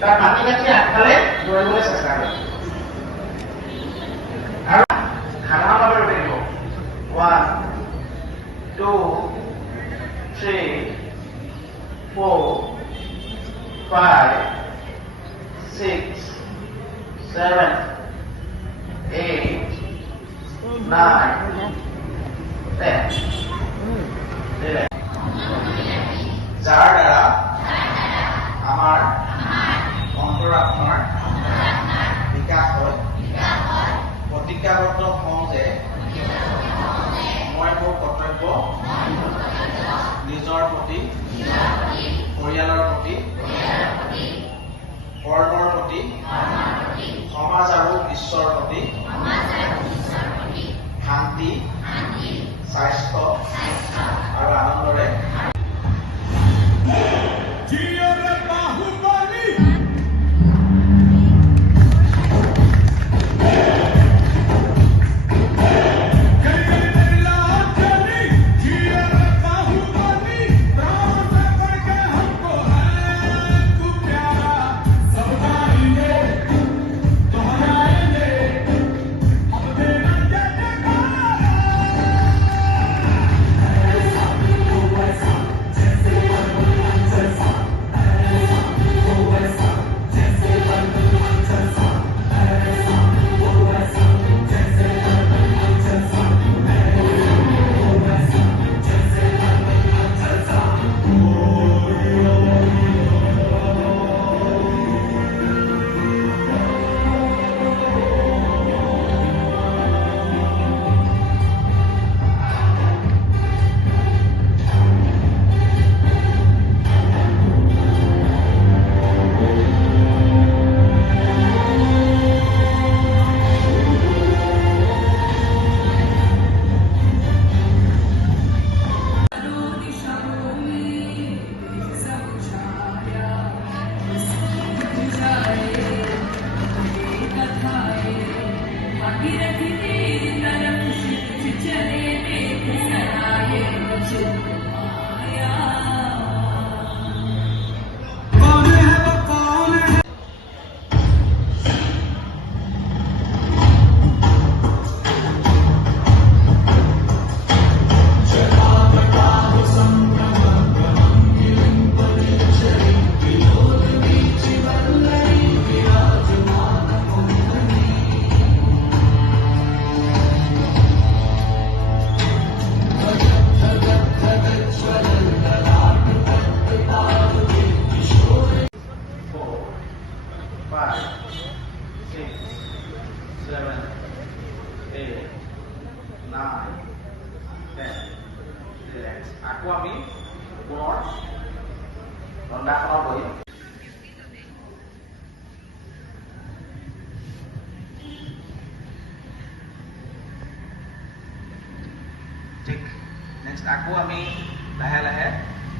তাৰ মাটি কাটি আগফালে দৌৰিবলৈ চেষ্টা কৰে আৰু সাধাৰণভাৱে ৰৈ থাকিব 1 2 3 4 5 6 7 8 9 10 যাৰ দ্বাৰা আমাৰ অন্তৰাত্মাৰ বিকাশ হয় প্ৰতিজ্ঞাবদ্ধ হওঁ যে মই মোৰ কৰ্তব্য নিজৰ প্ৰতি পৰিয়ালৰ প্ৰতি কৰ্মৰ প্ৰতি সমাজ আৰু ঈশ্বৰৰ প্ৰতি শান্তি স্বাস্থ্য আৰু আনন্দৰে আকৌ আমি পুনৰ ৰন্ধাখনত বহিম। ঠিক নেক্সট আকৌ আমি লাহে লাহে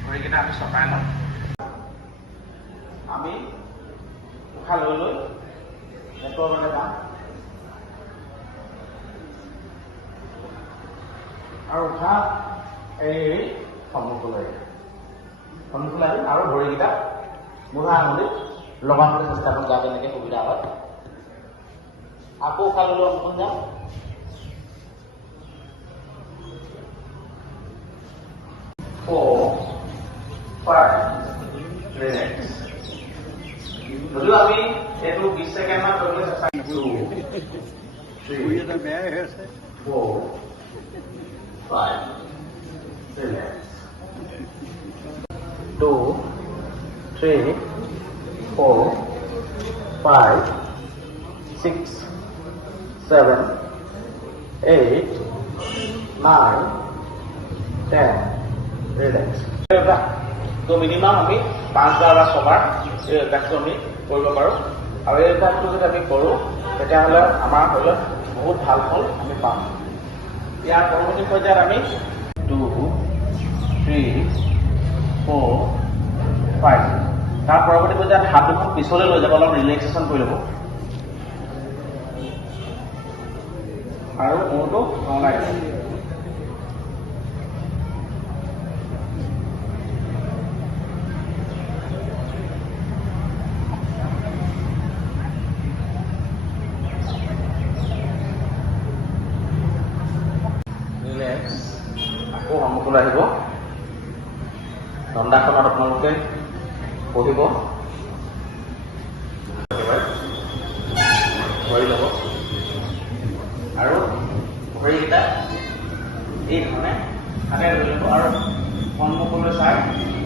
ভৰিকেইটা আমি চপাই লম। আমি উশাহ লৈ লৈ নেটৰ মানে যাম আৰু উশাহ এৰি সন্মুখলৈ আহিম আৰু ভৰিকেইটা বুঢ়া আঙুলিত লগাবলৈ চেষ্টা কৰিম যাতে এনেকৈ সুবিধা হয়। আকৌ উশাহ লৈ লৈ সন্মুখ যাম। যদিও আমি এইটো 20 ছেকেণ্ডমান কৰিবলৈ চেষ্টা কৰিম। 2 4 5 relax 2 3 4 5 6 7 8 9 10 relax তো মিনিমাম আমি 5 বাৰ বা 6 বাৰ এই অভ্যাসটো আমি কৰিব পাৰোঁ আৰু এই অভ্যাসটো যদি আমি কৰোঁ তেতিয়াহ'লে আমাৰ শৰীৰত বহুত ভাল ফল আমি পাম। ইয়াৰ পৰৱৰ্তী পৰ্যায়ত আমি 2 3 4 5 তাৰ পৰৱৰ্তী পৰ্যায়ত হাত দুখন পিছলৈ লৈ যাব, অলপ ৰিলেক্সেশ্যন কৰি ল'ব আৰু মূৰটো নমাই দিব। সন্মুখলৈ আহিব। দণ্ডাসনত আপোনালোকে বহিব, ভৰি ল'ব আৰু ভৰিকেইটা এইধৰণে হাতেৰে ধৰি ল'ব আৰু সন্মুখলৈ চাই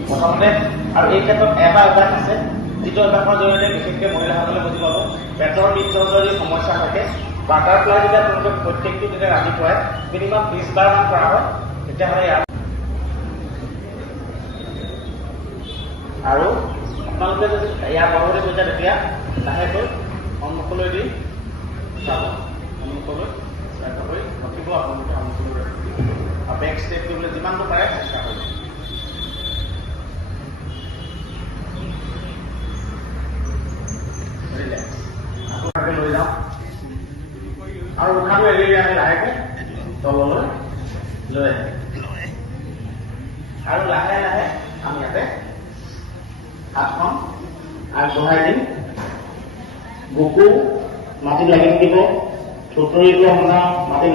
প্ৰথমতে। আৰু এই ক্ষেত্ৰত এটা অভ্যাস আছে, যিটো অভ্যাসৰ জৰিয়তে বিশেষকৈ মহিলাসকলে বুজি পাব। পেটৰ বিষৰ যদি সমস্যা থাকে, বাটাৰফ্লাই যেতিয়া আপোনালোকে প্ৰত্যেকটো যেতিয়া ৰাতিপুৱাই মিনিমাম 20 বাৰমান কৰা হয়, তেতিয়াহ'লে আৰু আপোনালোকে যদি ইয়াৰ পৰৱৰ্তী পৰ্যায়ত তেতিয়া লাহেকৈ সন্মুখলৈ দি যাব, সন্মুখলৈ কৰি ৰখিব। আপোনালোকে সন্মুখলৈ ৰাখিব আৰু বেক ষ্টেপ কৰিবলৈ যিমানটো পাৰে চেষ্টা কৰিব। আকৌ লৈ যাওঁ আৰু উশাহটো এৰি আমি লাহেকৈ তললৈ লৈ আহিম আৰু লাহে লাহে আমি ইয়াতে হাতখন আগবঢ়াই দিম। বুকু মাটিত লাগি থাকিব, থুতৰিটো আপোনাৰ মাটিত